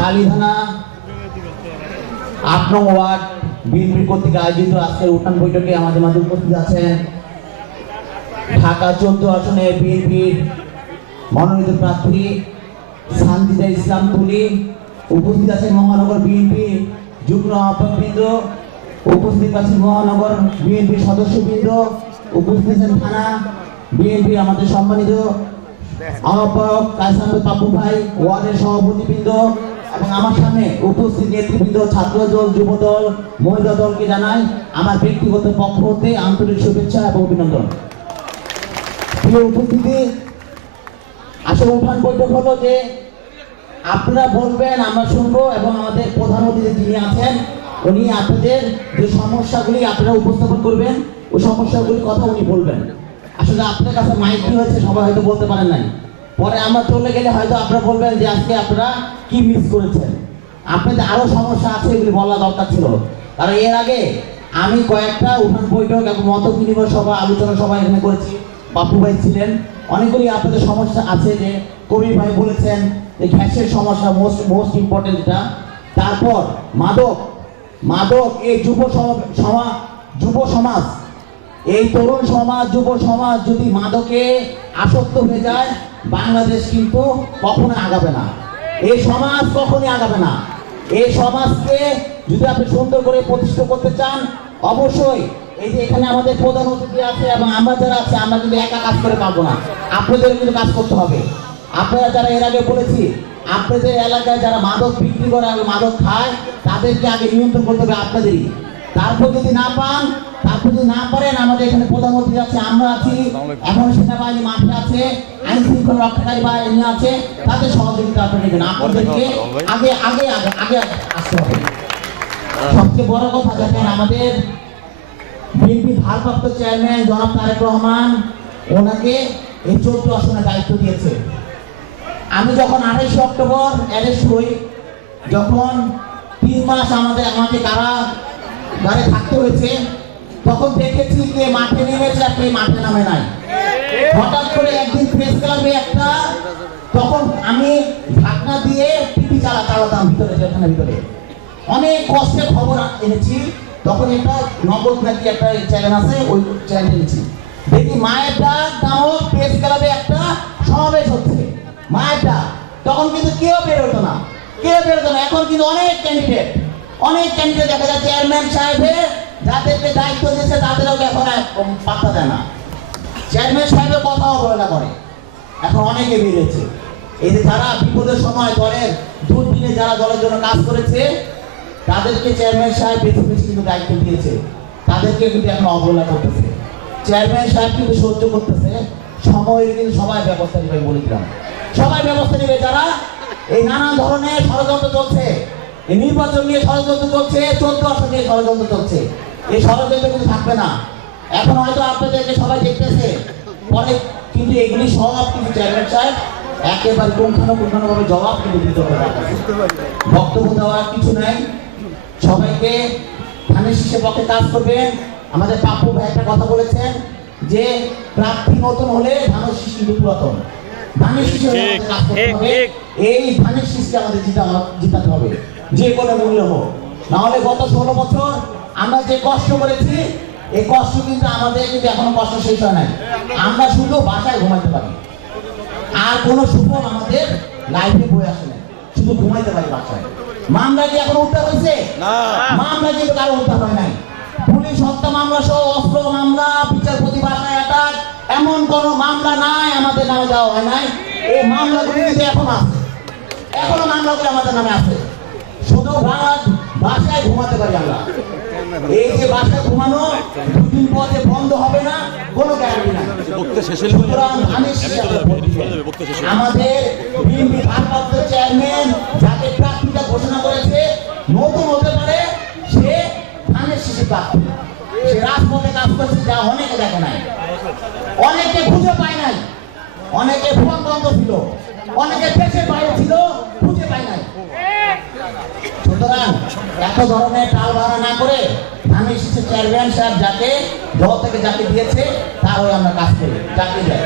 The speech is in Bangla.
শালী থানা ৮ নং ওয়ার্ড বিএনপি কর্তৃক আয়োজিত আজকের উঠান বৈঠকে আমাদের মাঝে উপস্থিত আছেন ঢাকা ১৪ আসনে বিএনপির মনোনীত প্রার্থী সানজিদা ইসলাম তুলি, উপস্থিত আছেন মহানগর বিএনপি যুগ্ম আহ্বায়কবৃন্দ, উপস্থিত আছেন মহানগর বিএনপি সদস্যবৃন্দ, উপস্থিত আছেন থানা বিএনপি আমাদের সম্মানিত আহ্বায়ক কায়েস আহমেদ পাপ্পু ভাই, ওয়ার্ডের সভাপতিবৃন্দ এবং আমার সামনে উপস্থিত নেতৃবৃন্দ, ছাত্রদল, যুবদল, মহিলা দলকে জানাই আমার ব্যক্তিগত পক্ষ হতে আন্তরিক শুভেচ্ছা এবং অভিনন্দন। প্রিয় উপস্থিতি, আসলে উঠান বৈঠক হলো যে আপনারা বলবেন, আমরা শুনবো এবং আমাদের প্রধান অতিথি যিনি আছেন উনি আপনাদের যে সমস্যাগুলি আপনারা উপস্থাপন করবেন ওই সমস্যাগুলির কথা উনি বলবেন। আসলে আপনার কাছে মাইক কি হয়েছে সবাই হয়তো বলতে পারেন নাই, পরে আমরা চলে গেলে হয়তো আপনারা বলবেন যে আজকে আপনারা কি মিস করেছেন, আপনাদের আরো সমস্যা আছে এগুলি বলা দরকার ছিল। কারণ এর আগে আমি কয়েকটা উঠান বৈঠক এবং মত বিনিময় সভা, আলোচনা সভা এখানে করেছি, বাপু ভাই ছিলেন, অনেকগুলি আপনাদের সমস্যা আছে যে কবির ভাই বলেছেন যে গ্যাসের সমস্যা মোস্ট ইম্পর্টেন্ট এটা। তারপর মাদক এই যুব সমাজ, এই তরুণ সমাজ, যুব সমাজ যদি মাদকে আসক্ত হয়ে যায় বাংলাদেশ কিন্তু কখনো আগাবে না, এই সমাজ কখনোই আগাবে না। এই সমাজকে যদি আপনি সুন্দর করে প্রতিষ্ঠা করতে চান অবশ্যই এই যে এখানে আমাদের প্রধান অতিথি আছে এবং আমরা যারা আছে আমরা কিন্তু একা কাজ করে পারবো না, আপনাদের কিন্তু কাজ করতে হবে। আপনারা যারা এর আগে বলেছি আপনাদের এলাকায় যারা মাদক বিক্রি করে এবং মাদক খায় তাদেরকে আগে নিয়ন্ত্রণ করতে হবে আপনাদেরই। তারপর যদি না পারেন আমাদের এখানে প্রধান অতিথি আছে, আমরা আছি, এখন সেনাবাহিনী মাঠে আছে, আইন শৃঙ্খলা রক্ষাকারী বাহিনী আছে, তাদের সহযোগিতা আপনারা নেবেন। আপনাদেরকে আগে আগে আগে আগে আসতে হবে। সবচেয়ে বড় কথা দেখেন, আমাদের বিএনপি ভারপ্রাপ্ত চেয়ারম্যান জনাব তারেক রহমান ওনাকে এই ১৪ আসনে দায়িত্ব দিয়েছে। আমি যখন ২৮ অক্টোবর অ্যারেস্ট হই, যখন ৩ মাস আমাকে কারাগারে থাকতে হয়েছে, তখন দেখেছি যে মাঠে নেমেছে আর কে মাঠে নামে নাই। হঠাৎ করে একদিন প্রেস ক্লাবে তখন আমি ঢাকনা দিয়ে টিভি চালাতাম ভিতরে অনেক কষ্টে খবর এনেছি। তখন একটা নগদ নাকি একটা চ্যানেল আছে, ওই চ্যানেল এনেছি, দেখি মায়ের ডাক নামক প্রেস ক্লাবে একটা সমাবেশ হচ্ছে, মায়ের ডাক। তখন কিন্তু কেউ বেরোতো না। এখন কিন্তু অনেক ক্যান্ডিডেট দেখা যায় চেয়ারম্যান সাহেবের যাদেরকে দায়িত্ব দিয়েছে তাদেরও এখন পাত্তা দেয় না, চেয়ারম্যান সাহেবের কথাও অবহেলা করে। এখন অনেকে বেরিয়েছে, এই যে যারা বিপদের সময় দলের দুর্দিনে যারা দলের জন্য কাজ করেছে তাদেরকে চেয়ারম্যান সাহেব বেছে কিন্তু দায়িত্ব দিয়েছে, তাদেরকে কিন্তু এখন অবহেলা করতেছে। চেয়ারম্যান সাহেব কিন্তু সহ্য করতেছে, সময়ের কিন্তু সবাই ব্যবস্থা নেবে, বলে দিলাম সবাই ব্যবস্থা নেবে। যারা এই নানান ধরনের ষড়যন্ত্র চলছে, এই নির্বাচন নিয়ে ষড়যন্ত্র চলছে, ১৪ আসন নিয়ে ষড়যন্ত্র চলছে, এই ষড়যন্ত্র কিন্তু থাকবে না। এখন হয়তো আপনাদেরকে সবাই দেখতেছে, পরে কিন্তু এগুলি সব কিন্তু চেয়ারম্যান সাহেব একেবারে পুঙ্খানুপুঙ্খানুভাবে জবাব কিন্তু দিতে হবে। বক্তব্য দেওয়ার কিছু নাই, সবাইকে ধানের শীষের পক্ষে কাজ করবেন। আমাদের পাপ্পু ভাই একটা কথা বলেছেন যে প্রার্থী নতুন হলে ধানের শীষ কিন্তু পুরাতন, ধানের শীষের কাজ করতে হবে, এই ধানের শীষকে আমাদের জিতাতে হবে যে কোনো মূল্য হোক। নাহলে গত ১৬ বছর আমরা যে কষ্ট করেছি এই কষ্ট কিন্তু আমাদের কিন্তু এখনো কষ্ট শেষ হয় নাই। আমরা শুধু বাসায় ঘুমাইতে পারি, আর কোনো সুফল আমাদের লাইফে বয়ে আসে না, শুধু ঘুমাইতে পারি বাসায়। মামলা কি এখন উদ্ধার হয়েছে? মামলা কিন্তু কারো উদ্ধার হয় নাই। পুলিশ হত্যা মামলা সহ অস্ত্র মামলা, বিচারপতি বাসায় অ্যাটাক, এমন কোন মামলা নাই আমাদের নামে দেওয়া হয় নাই। এই মামলাগুলি কিন্তু এখনো মামলাগুলি আমাদের নামে আছে, শুধু বাসায় ঘুমাতে পারি আমরা। এই যে বাসায় ঘুমানো ২ দিন পরে বন্ধ হবে না কোনো গ্যারান্টি নাই। আমাদের বিএনপি ভারপ্রাপ্ত চেয়ারম্যান যাকে প্রার্থীতা ঘোষণা করেছে নতুন হতে পারে, সে ধানের শীষে প্রার্থী, সে রাজপথে কাজ করছে, যা অনেকে দেখে নাই, অনেকে খুঁজে পায় নাই, অনেকে ফোন বন্ধ ছিল, অনেকে দেশের বাইরে ছিল, খুঁজে পায় নাই। সুতরাং এত ধরনের টাল ভাড়া না করে ধানের শীষের চেয়ারম্যান সাহেব যাকে দল থেকে যাকে দিয়েছে তার ওই আমরা কাজ করি, যাকে দেয়।